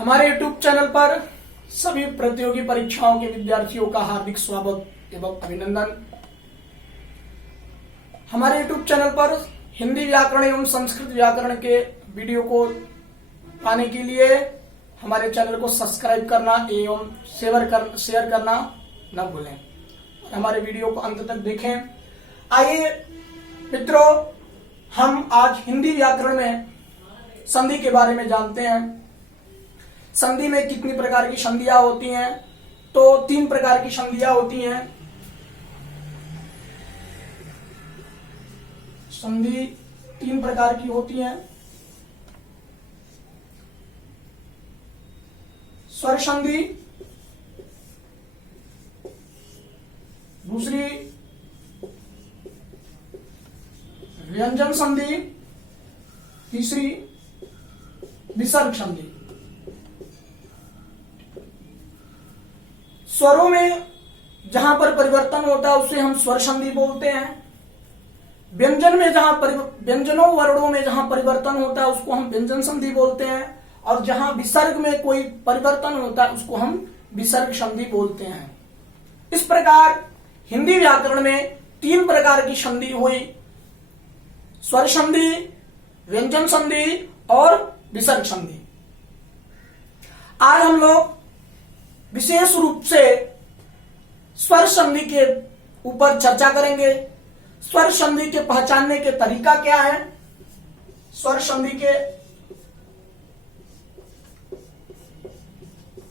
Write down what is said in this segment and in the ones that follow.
हमारे YouTube channel पर सभी प्रतियोगी परीक्षाओं के विद्यार्थियों का हार्दिक स्वागत एवं अभिनंदन। हमारे YouTube चैनल पर हिंदी व्याकरण एवं संस्कृत व्याकरण के वीडियो को पाने के लिए हमारे चैनल को सब्सक्राइब करना एवं शेयर करना न भूलें। हमारे वीडियो को अंत तक देखें। आइए मित्रों, हम आज हिंदी व्याकरण में संधि के बारे में जानते हैं। संधि में कितनी प्रकार की संधियां होती हैं? तो 3 प्रकार की संधियां होती हैं। संधि 3 प्रकार की होती हैं। स्वर संधि, दूसरी व्यंजन संधि, तीसरी विसर्ग संधि। स्वरों में जहां पर परिवर्तन होता है उसे हम स्वर संधि बोलते हैं। व्यंजन में व्यंजनों वर्णों में जहां परिवर्तन होता है उसको हम व्यंजन संधि बोलते हैं, और जहां विसर्ग में कोई परिवर्तन होता है उसको हम विसर्ग संधि बोलते हैं। इस प्रकार हिंदी व्याकरण में 3 प्रकार की संधि हुई: स्वर संधि, व्यंजन संधि और विसर्ग संधि। आज हम लोग विशेष रूप से स्वर संधि के ऊपर चर्चा करेंगे। स्वर संधि के पहचानने के तरीका क्या है? स्वर संधि के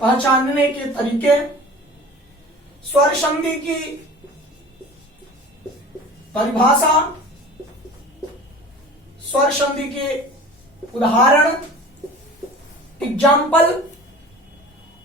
पहचानने के तरीके, स्वर संधि की परिभाषा, स्वर संधि के उदाहरण, एग्जाम्पल,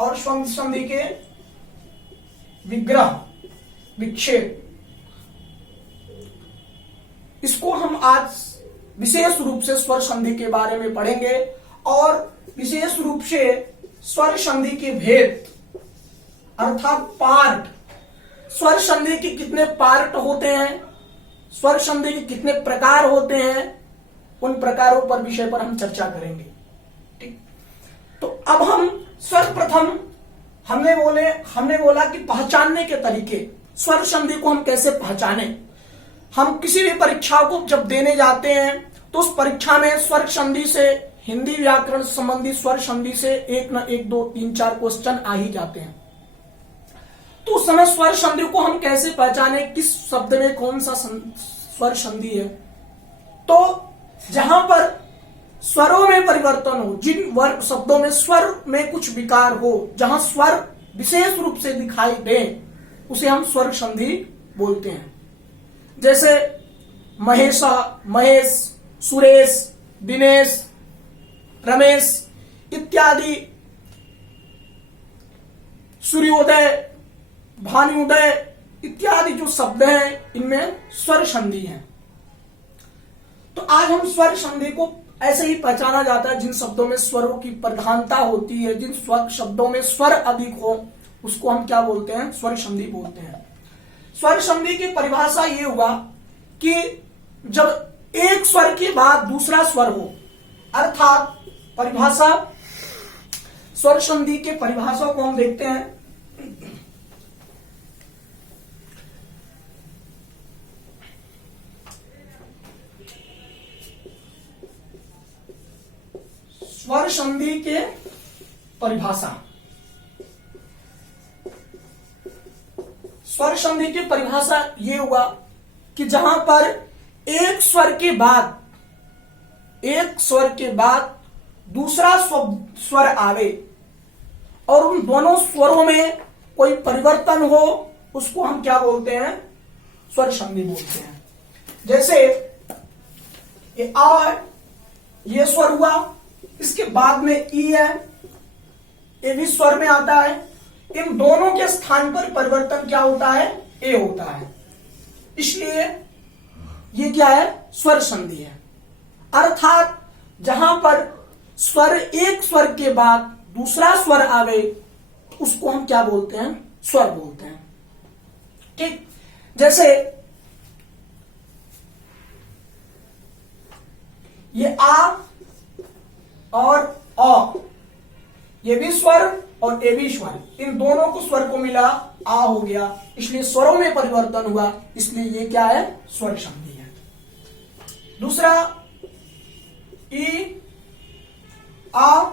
और स्वर संधि के विग्रह, विक्षेप। इसको हम आज विशेष रूप से स्वर संधि के बारे में पढ़ेंगे, और विशेष रूप से स्वर संधि के भेद अर्थात पार्ट, स्वर संधि के कितने पार्ट होते हैं, स्वर संधि के कितने प्रकार होते हैं, उन प्रकारों पर विषय पर हम चर्चा करेंगे। ठीक, तो अब हम सर्वप्रथम हमने बोला कि पहचानने के तरीके, स्वर संधि को हम कैसे पहचाने। हम किसी भी परीक्षा को जब देने जाते हैं तो उस परीक्षा में स्वर संधि से, हिंदी व्याकरण संबंधी स्वर संधि से 1 न 1, 2, 3, 4 क्वेश्चन आ ही जाते हैं। तो उस समय स्वर संधि को हम कैसे पहचाने, किस शब्द में कौन सा स्वर संधि है। तो जहां पर स्वरों में परिवर्तन हो, जिन वर्ग शब्दों में स्वर में कुछ विकार हो, जहां स्वर विशेष रूप से दिखाई दे, उसे हम स्वर संधि बोलते हैं। जैसे महेशा, महेश, सुरेश, दिनेश, रमेश इत्यादि, सूर्योदय, भानुदय इत्यादि जो शब्द हैं इनमें स्वर संधि है। तो आज हम स्वर संधि को ऐसे ही पहचाना जाता है जिन शब्दों में स्वरों की प्रधानता होती है, जिन शब्दों में स्वर अधिक हो उसको हम क्या बोलते हैं? स्वर संधि बोलते हैं। स्वर संधि की परिभाषा ये हुआ कि जब एक स्वर के बाद दूसरा स्वर हो, अर्थात परिभाषा, स्वर संधि के परिभाषा को हम देखते हैं। स्वर संधि के परिभाषा, स्वर संधि की परिभाषा ये हुआ कि जहां पर एक स्वर के बाद दूसरा स्वर आवे और उन दोनों स्वरों में कोई परिवर्तन हो, उसको हम क्या बोलते हैं? स्वर संधि बोलते हैं। जैसे ये आ है, ये स्वर हुआ, इसके बाद में ई है, ये भी स्वर में आता है। इन दोनों के स्थान पर परिवर्तन क्या होता है? ए होता है। इसलिए ये क्या है? स्वर संधि है। अर्थात जहां पर स्वर, एक स्वर के बाद दूसरा स्वर आवे उसको हम क्या बोलते हैं? स्वर बोलते हैं। ठीक, जैसे ये आ और अ, ये भी स्वर और ये भी स्वर, इन दोनों को स्वर को मिला आ हो गया, इसलिए स्वरों में परिवर्तन हुआ, इसलिए ये क्या है, स्वर संधि है। दूसरा ई आ,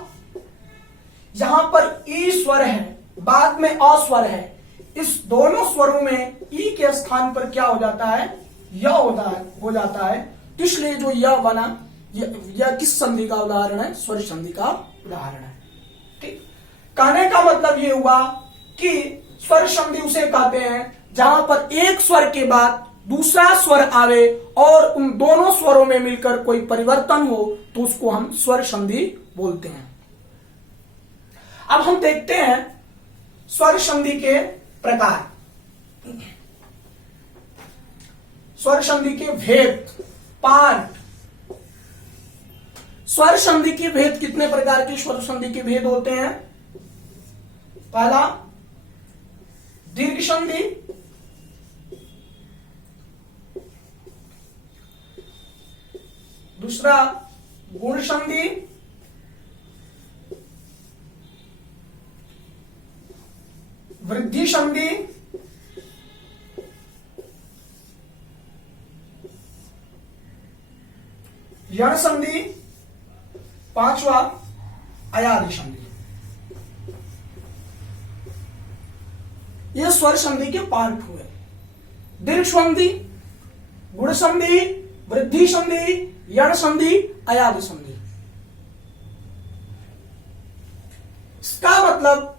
यहां पर ई स्वर है, बाद में अ स्वर है, इस दोनों स्वरों में ई के स्थान पर क्या हो जाता है, य हो जाता है, तो इसलिए जो य बना, यह किस संधि का उदाहरण है, स्वर संधि का उदाहरण है। ठीक, कहने का मतलब ये हुआ कि स्वर संधि उसे कहते हैं जहां पर एक स्वर के बाद दूसरा स्वर आवे और उन दोनों स्वरों में मिलकर कोई परिवर्तन हो, तो उसको हम स्वर संधि बोलते हैं। अब हम देखते हैं स्वर संधि के प्रकार, स्वर संधि के भेद, पार्ट। स्वर संधि के भेद, कितने प्रकार के स्वर संधि के भेद होते हैं? पहला दीर्घ संधि, दूसरा गुण संधि, वृद्धि संधि, यण संधि, पांचवा अयादि संधि। ये स्वर संधि के पार्ट हुए। दीर्घ संधि, गुण संधि, वृद्धि संधि, यण संधि, अयादि संधि। इसका मतलब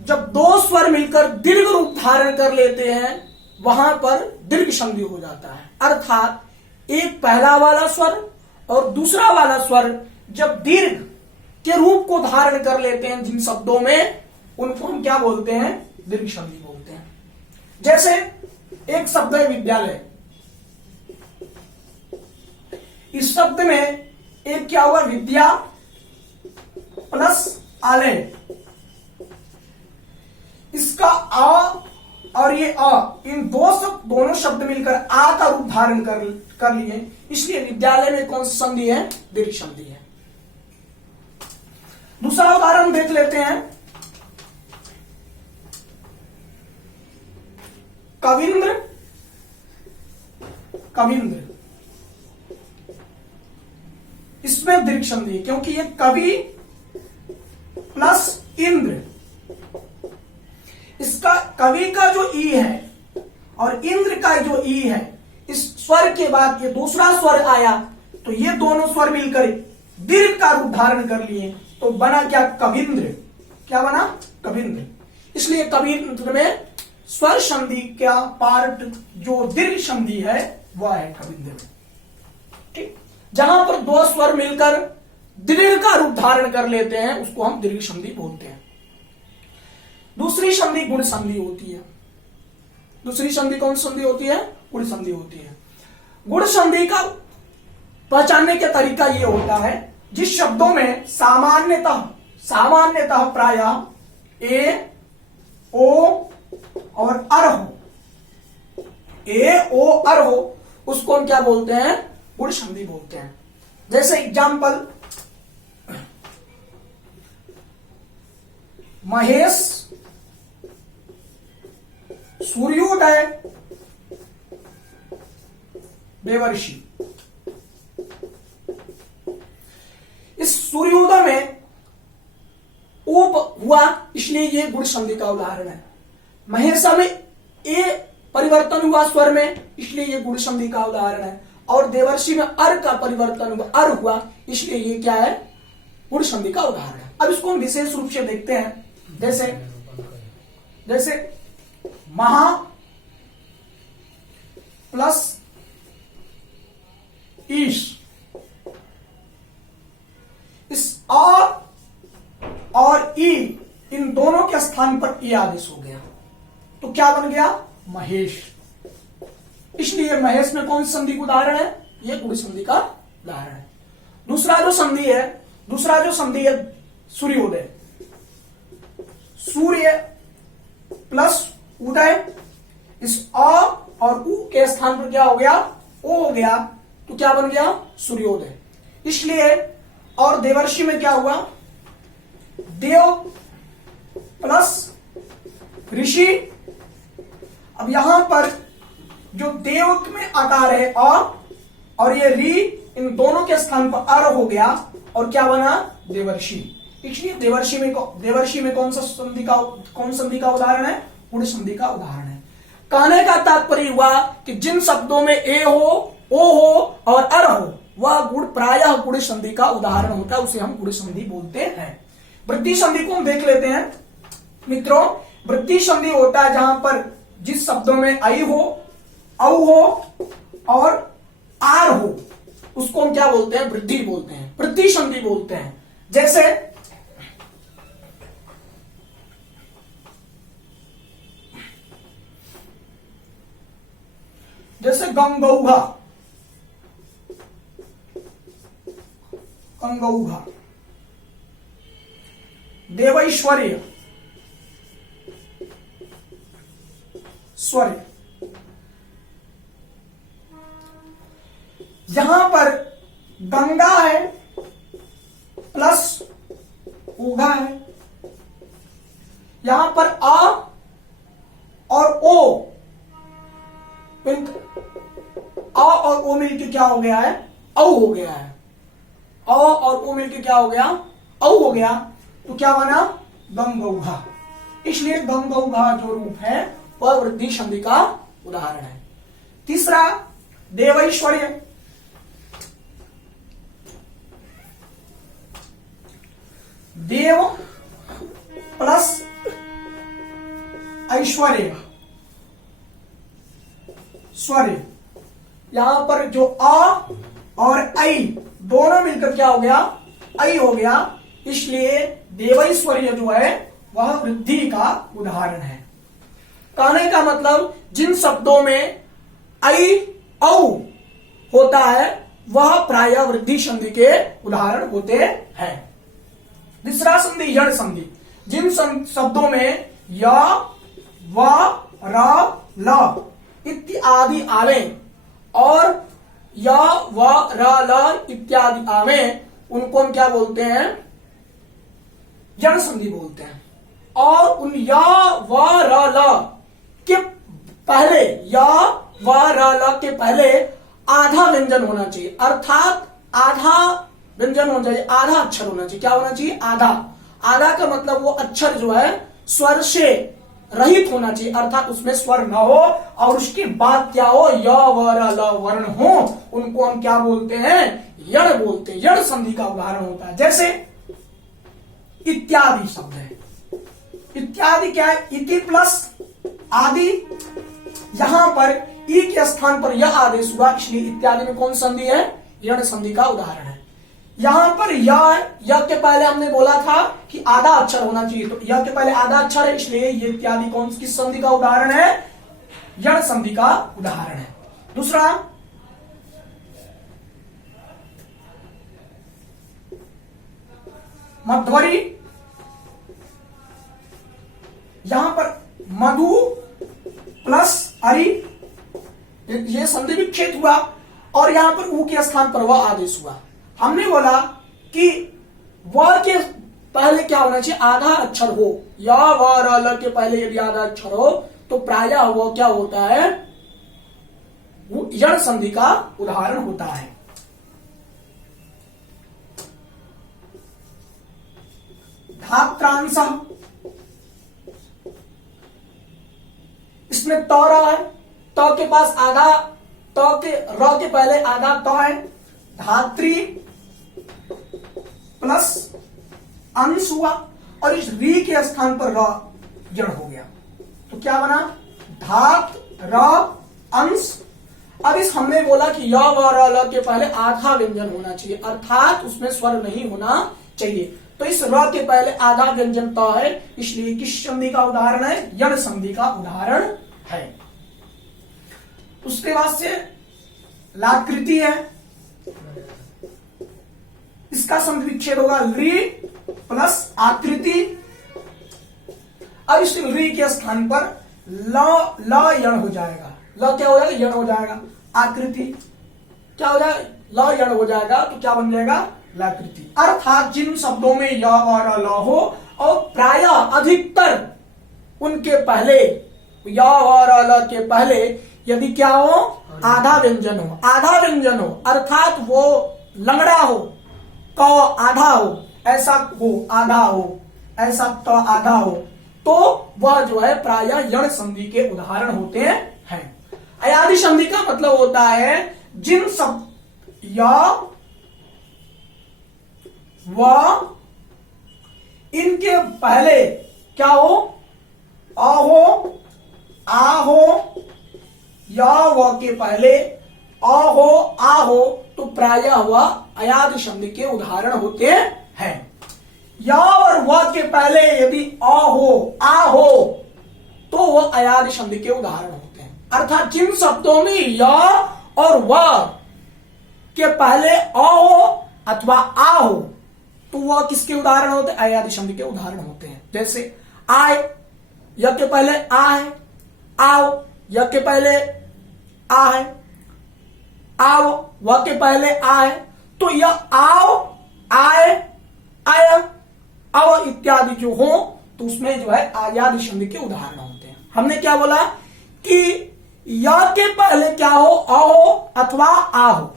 जब दो स्वर मिलकर दीर्घ रूप धारण कर लेते हैं वहां पर दीर्घ संधि हो जाता है, अर्थात एक पहला वाला स्वर और दूसरा वाला स्वर जब दीर्घ के रूप को धारण कर लेते हैं जिन शब्दों में, उनको हम क्या बोलते हैं, दीर्घ संधि बोलते हैं। जैसे एक शब्द है विद्यालय, इस शब्द में एक क्या हुआ, विद्या प्लस आलय, इसका आ और ये अ, इन दोनों शब्द मिलकर आ का रूप धारण कर लिए, इसलिए विद्यालय में कौन सी संधि है, दीर्घ संधि है। दूसरा उदाहरण देख लेते हैं, कविंद्र, कविंद्र, इसमें दीर्घ संधि क्योंकि ये कवि प्लस इंद्र, इसका कवि का जो ई है और इंद्र का जो ई है, इस स्वर के बाद ये दूसरा स्वर आया तो ये दोनों स्वर मिलकर दीर्घ का रूप धारण कर लिए, तो बना क्या, कविंद्र। क्या बना, कविंद्र। इसलिए कविंद्र में स्वर संधि का पार्ट जो दीर्घ संधि है वह है कविंद्र में। ठीक, जहां पर दो स्वर मिलकर दीर्घ का रूप धारण कर लेते हैं उसको हम दीर्घ संधि बोलते हैं। दूसरी संधि गुण संधि होती है। दूसरी संधि कौन संधि होती है, गुण संधि होती है। गुण संधि का पहचानने का तरीका यह होता है, जिस शब्दों में सामान्यतः प्रायः ए, ओ और अर हो, ए, ओ, अर हो, उसको हम क्या बोलते हैं, गुण संधि बोलते हैं। जैसे एग्जाम्पल, महेश सूर्योदय देवर्षि। इस सूर्योदय में ऊप हुआ इसलिए ये गुण संधि का उदाहरण है। महेशा में ए परिवर्तन हुआ स्वर में इसलिए ये गुण संधि का उदाहरण है, और देवर्षि में अर का परिवर्तन हुआ, अर हुआ, इसलिए ये क्या है, गुण संधि का उदाहरण है। अब इसको हम विशेष रूप से देखते हैं। जैसे महा प्लस ईश, इस आ और ई इन दोनों के स्थान पर ई आदेश हो गया, तो क्या बन गया, महेश। इसलिए महेश में कौन सी संधि का उदाहरण है, यह गुण संधि का उदाहरण है। दूसरा जो संधि है सूर्योदय, सूर्य प्लस उदय, इस अ और उ के स्थान पर क्या हो गया, ओ हो गया, तो क्या बन गया, सूर्योदय। इसलिए और देवर्षि में क्या हुआ, देव प्लस ऋषि। अब यहां पर जो देव में आकार है और ये री, इन दोनों के स्थान पर अर हो गया और क्या बना, देवर्षि। इसलिए देवर्षि में कौन संधि का उदाहरण है, गुण संधि का उदाहरण है। कहने का तात्पर्य हुआ कि जिन शब्दों में ए हो, ओ हो और अर हो, वह गुण प्रायः गुण संधि का उदाहरण होता है, उसे हम गुण संधि बोलते हैं। वृद्धि संधि को हम देख लेते हैं मित्रों। वृद्धि संधि होता है जहां पर जिस शब्दों में आई हो, औ हो और आर हो, उसको हम क्या बोलते हैं, वृद्धि बोलते हैं, वृद्धि संधि बोलते हैं। जैसे गंगौघा, गंगौघा, देवैश्वर्य, स्वर्य। यहां पर गंगा है प्लस उघा है, यहां पर आ और ओ, आ और ओ मिलके क्या हो गया है, औ हो गया है। अ और ओ मिलके क्या हो गया, औ हो गया, तो क्या बना, गंगौघा। इसलिए गंगौघा जो रूप है वह वृद्धि संधि का उदाहरण है। तीसरा, देवैश्वर्य। देव प्लस ऐश्वर्य, स्वर्य। यहां पर जो आ और ऐ दोनों मिलकर क्या हो गया, ऐ हो गया। इसलिए देवैश्वर्य जो है वह वृद्धि का उदाहरण है। कहने का मतलब जिन शब्दों में ऐ औ होता है वह प्रायः वृद्धि संधि के उदाहरण होते हैं। तीसरा संधि, यण संधि। जिन शब्दों में य, व, र, ल इत्यादि आवे और य, व, र, ल इत्यादि आवे, उनको हम क्या बोलते हैं, यण संधि बोलते हैं। और उन य, व, र, ल के पहले, य, व, र, ल के पहले आधा व्यंजन होना चाहिए, अर्थात आधा व्यंजन होना चाहिए, आधा अक्षर होना चाहिए। क्या होना चाहिए, आधा। आधा का मतलब वो अक्षर जो है स्वर से रहित होना चाहिए, अर्थात उसमें स्वर न हो और उसके बाद क्या हो, य, व, र, ल वर्ण हो, उनको हम क्या बोलते हैं, यण बोलते हैं। यण संधि का उदाहरण होता है। जैसे इत्यादि शब्द है, इत्यादि क्या है, इति प्लस आदि। यहां पर ई के स्थान पर यह आदेश हुआ, इसलिए इत्यादि में कौन संधि है, यण संधि का उदाहरण है। यहां पर य के पहले हमने बोला था कि आधा अक्षर होना चाहिए, तो य के पहले आधा अक्षर है, इसलिए ये इत्यादि कौन किस संधि का उदाहरण है, यण संधि का उदाहरण है। दूसरा, मध्वरी। यहां पर मधु प्लस अरि, ये संधि विच्छेद हुआ और यहां पर ऊ के स्थान पर वह आदेश हुआ। हमने बोला कि व के पहले क्या होना चाहिए, आधा अक्षर हो, या व र ल के पहले यदि आधा अक्षर हो तो प्रायः वो क्या होता है, वो यण संधि का उदाहरण होता है। धात्रांश, इसमें त रहा है, त के पास आधा, त के र के पहले आधा त है, धात्री प्लस अंश हुआ और इस री के स्थान पर र जड़ हो गया, तो क्या बना, धात र अंश। अब इस हमने बोला कि य व र ल के पहले आधा व्यंजन होना चाहिए, अर्थात उसमें स्वर नहीं होना चाहिए, तो इस र के पहले आधा व्यंजन त है, इसलिए किस संधि का उदाहरण है, यण संधि का उदाहरण है। उसके बाद से लाकृति है, इसका संधि विच्छेद होगा री प्लस आकृति। अब इस री के स्थान पर ल यण हो जाएगा, ल क्या हो जाएगा, यण हो जाएगा। आकृति क्या हो जाएगा, ल यण हो जाएगा, तो क्या बन जाएगा, लकृति, अर्थात जिन शब्दों में य और ल हो और प्रायः अधिकतर उनके पहले य और ल के पहले यदि क्या हो, आधा व्यंजन हो, आधा व्यंजन हो अर्थात वो लंगड़ा हो, क आधा हो, ऐसा हो आधा हो, ऐसा त आधा हो, तो वह जो है प्रायः यण संधि के उदाहरण होते हैं। अयादि संधि का मतलब होता है जिन शब्द या व इनके पहले क्या हो, अ हो, आ हो, या व के पहले अ हो, आ हो, तो प्रायः वह अयादि संधि के उदाहरण होते हैं। या और व के पहले यदि अ हो, आ हो, तो वह अयादि संधि के उदाहरण होते हैं। अर्थात जिन शब्दों में य और व के पहले अ हो अथवा आ हो, तो वह किसके उदाहरण होते हैं, अयादि संधि के उदाहरण होते हैं। जैसे आय, य के पहले आ है, आओ, य के पहले आ है, आओ, व के पहले आ है, तो यह आओ, आए, आया, अव इत्यादि जो हो तो उसमें जो है अयादि संधि के उदाहरण होते हैं। हमने क्या बोला कि या के पहले क्या हो, अ हो अथवा आ हो,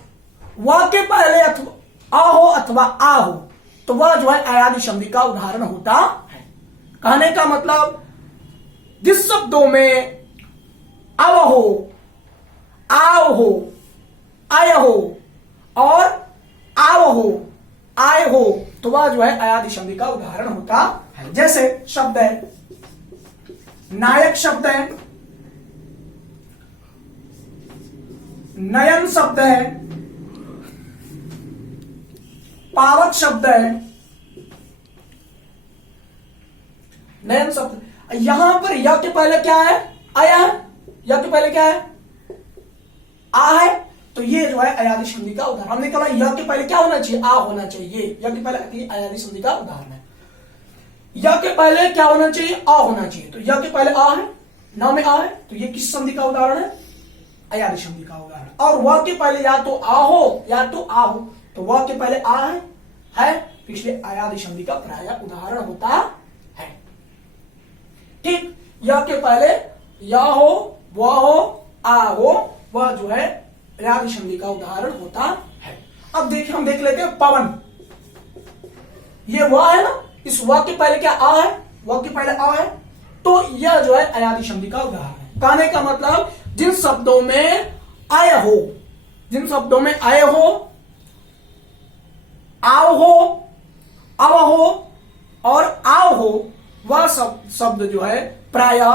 व के पहले अ हो अथवा आ हो, तो वह जो है अयादि संधि का उदाहरण होता है। कहने का मतलब जिस शब्दों में अव हो, आव हो, आय हो और आव हो, आय हो, तो वह जो है अयादि संधि का उदाहरण होता है। जैसे शब्द है नायक, शब्द है नयन, शब्द है पावक, शब्द है नयन शब्द। यहां पर य के पहले क्या है, आया है, य के पहले क्या है, आ है, तो ये जो है अयादि संधि का उदाहरण। हमने कहा य के पहले क्या होना चाहिए, आ होना चाहिए, य के पहले अयादि संधि का उदाहरण है। य के पहले क्या होना चाहिए, आ होना चाहिए, तो य के पहले आ है, न में आ है, तो ये किस संधि का उदाहरण है, अयादि संधि का उदाहरण। और व के पहले या तो आ हो या तो आ हो, तो व के पहले आ है तो इसलिए अयादि संधि का प्रायः उदाहरण होता है। ठीक, य के पहले या हो, व हो, आ हो, वह जो है अयादि संधि का उदाहरण होता है। अब देखिए, हम देख लेते हैं पवन, ये वह है ना, इस व के पहले क्या आ है, व के पहले आ है, तो यह जो है अयादि संधि का उदाहरण है। कहने का मतलब जिन शब्दों में आय हो, जिन शब्दों में आय हो, आव हो, अव हो और आव हो, वह शब्द जो है प्रायः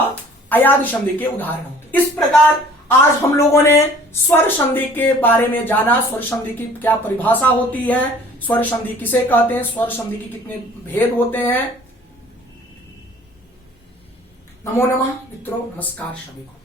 अयादि संधि के उदाहरण होते। इस प्रकार आज हम लोगों ने स्वर संधि के बारे में जाना, स्वर संधि की क्या परिभाषा होती है, स्वर संधि किसे कहते हैं, स्वर संधि के कितने भेद होते हैं। नमो नमः मित्रों, नमस्कार सभी को।